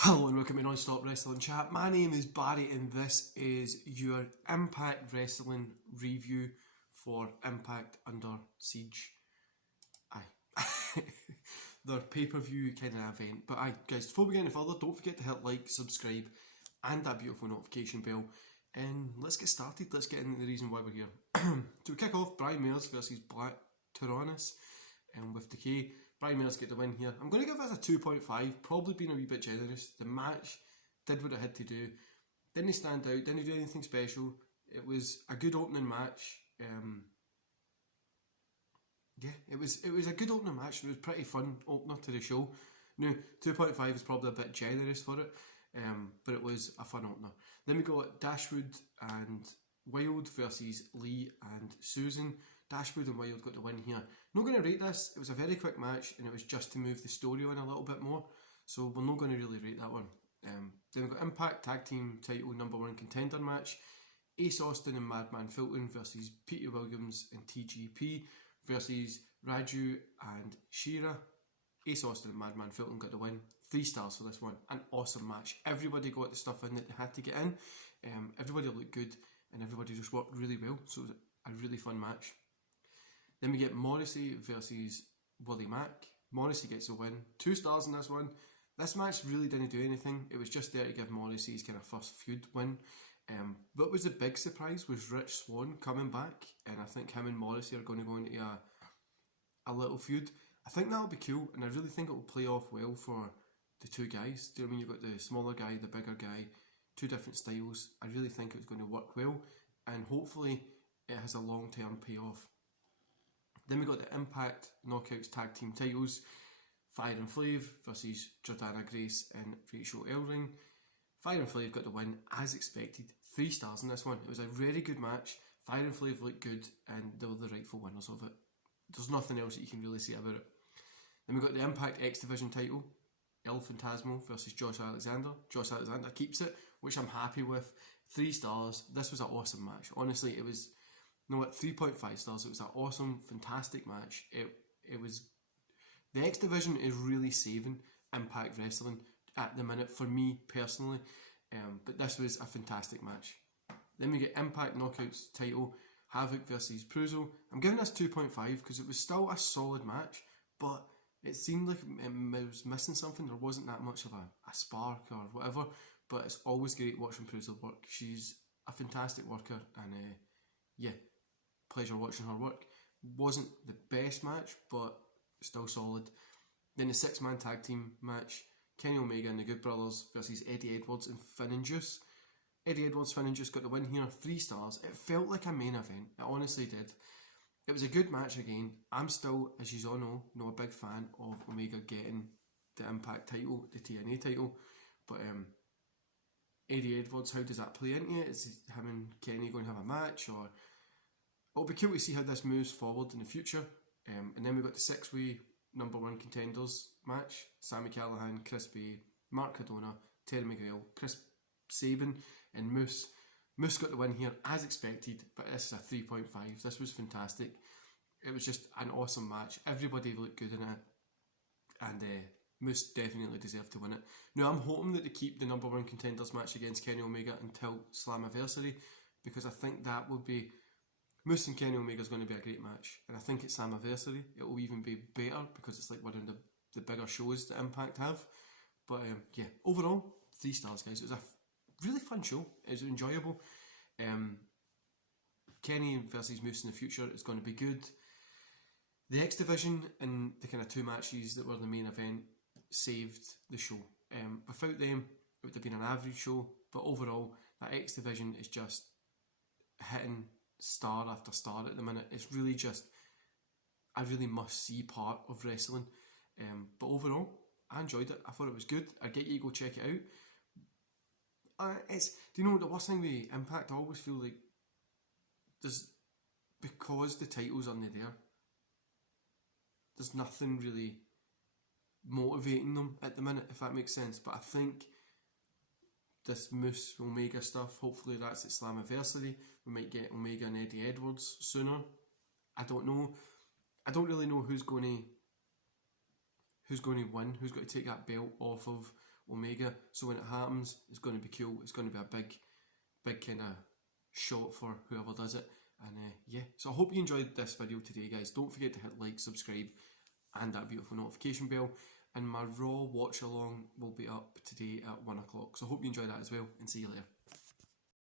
Hello and welcome to Non-Stop Wrestling Chat. My name is Barry and this is your Impact Wrestling review for Impact Under Siege. Aye. Their pay-per-view kind of event. But aye, guys, before we get any further, don't forget to hit like, subscribe and that beautiful notification bell. And let's get started. Let's get into the reason why we're here. To kick off, Brian Myers versus Black Tyrannus with Decay. Brian Myers get the win here. I'm going to give this a 2.5, probably being a wee bit generous. The match did what it had to do. Didn't stand out, didn't do anything special. It was a good opening match. It was a good opening match. It was a pretty fun opener to the show. Now, 2.5 is probably a bit generous for it, but it was a fun opener. Then we got Dashwood and Wild versus Lee and Susan. Dashwood and Wild got the win here. Not going to rate this. It was a very quick match and it was just to move the story on a little bit more. So we're not going to really rate that one. Then we've got Impact Tag Team Title #1 Contender match. Ace Austin and Madman Fulton versus Peter Williams and TGP versus Raju and Shira. Ace Austin and Madman Fulton got the win. 3 stars for this one. An awesome match. Everybody got the stuff in that they had to get in. Everybody looked good and everybody just worked really well. So it was a really fun match. Then we get Morrissey versus Willie Mack. Morrissey gets the win. 2 stars in this one. This match really didn't do anything. It was just there to give Morrissey his kind of first feud win. What was the big surprise was Rich Swann coming back, and I think him and Morrissey are going to go into a little feud. I think that'll be cool, and I really think it will play off well for the two guys. Do you know what I mean? You've got the smaller guy, the bigger guy, 2 different styles. I really think it's going to work well, and hopefully it has a long-term payoff. Then we got the Impact Knockouts Tag Team titles. Fire and Flave versus Jordana Grace and Rachel Ellering. Fire and Flave got the win as expected. 3 stars in this one. It was a very good match. Fire and Flave looked good and they were the rightful winners of it. There's nothing else that you can really say about it. Then we got the Impact X Division title. El Phantasmo versus Josh Alexander. Josh Alexander keeps it, which I'm happy with. 3 stars. This was an awesome match. Honestly, it was... No, at 3.5 stars. It was an awesome, fantastic match. It was... The X Division is really saving Impact Wrestling at the minute, for me personally. But this was a fantastic match. Then we get Impact Knockouts title, Havoc versus Pruzo. I'm giving this 2.5 because it was still a solid match, but it seemed like it was missing something. There wasn't that much of a spark or whatever, but it's always great watching Pruzo work. She's a fantastic worker, and yeah, pleasure watching her work. Wasn't the best match, but still solid. Then the 6-man tag team match, Kenny Omega and the Good Brothers versus Eddie Edwards and Finn and Juice. Eddie Edwards, Finn and Juice got the win here, 3 stars. It felt like a main event, it honestly did. It was a good match again. I'm still, as you all know, not a big fan of Omega getting the Impact title, the TNA title, but Eddie Edwards, how does that play into it? Is him and Kenny going to have a match, or... It'll be cool to see how this moves forward in the future. And then we've got the 6-way #1 contenders match. Sami Callihan, Chris Bay, Mark Cardona, Terry Miguel, Chris Sabin and Moose. Moose got the win here as expected, but this is a 3.5. This was fantastic. It was just an awesome match. Everybody looked good in it. And Moose definitely deserved to win it. Now I'm hoping that they keep the #1 contenders match against Kenny Omega until Slammiversary, because I think that would be... Moose and Kenny Omega is going to be a great match, and I think at Slammiversary it will even be better because it's like one of the bigger shows that Impact have. But yeah, overall 3 stars, guys. It was a really fun show. It was enjoyable. Kenny versus Moose in the future is going to be good. The X Division and the kind of 2 matches that were the main event saved the show. Without them, it would have been an average show. But overall, that X Division is just hitting star after star at the minute. It's really just a really must-see part of wrestling. But overall, I enjoyed it. I thought it was good. I'd get you to go check it out. Do you know the worst thing with Impact? I always feel like because the title's on there, there's nothing really motivating them at the minute, if that makes sense. But I think this Moose Omega stuff, hopefully that's at Slammiversary. We might get Omega and Eddie Edwards sooner. I don't know. I don't really know who's going to win, who's going to take that belt off of Omega. So when it happens, it's going to be cool. It's going to be a big kind of shot for whoever does it. And yeah, so I hope you enjoyed this video today, guys. Don't forget to hit like, subscribe, and that beautiful notification bell. And my Raw watch along will be up today at 1 o'clock. So I hope you enjoy that as well, and see you later.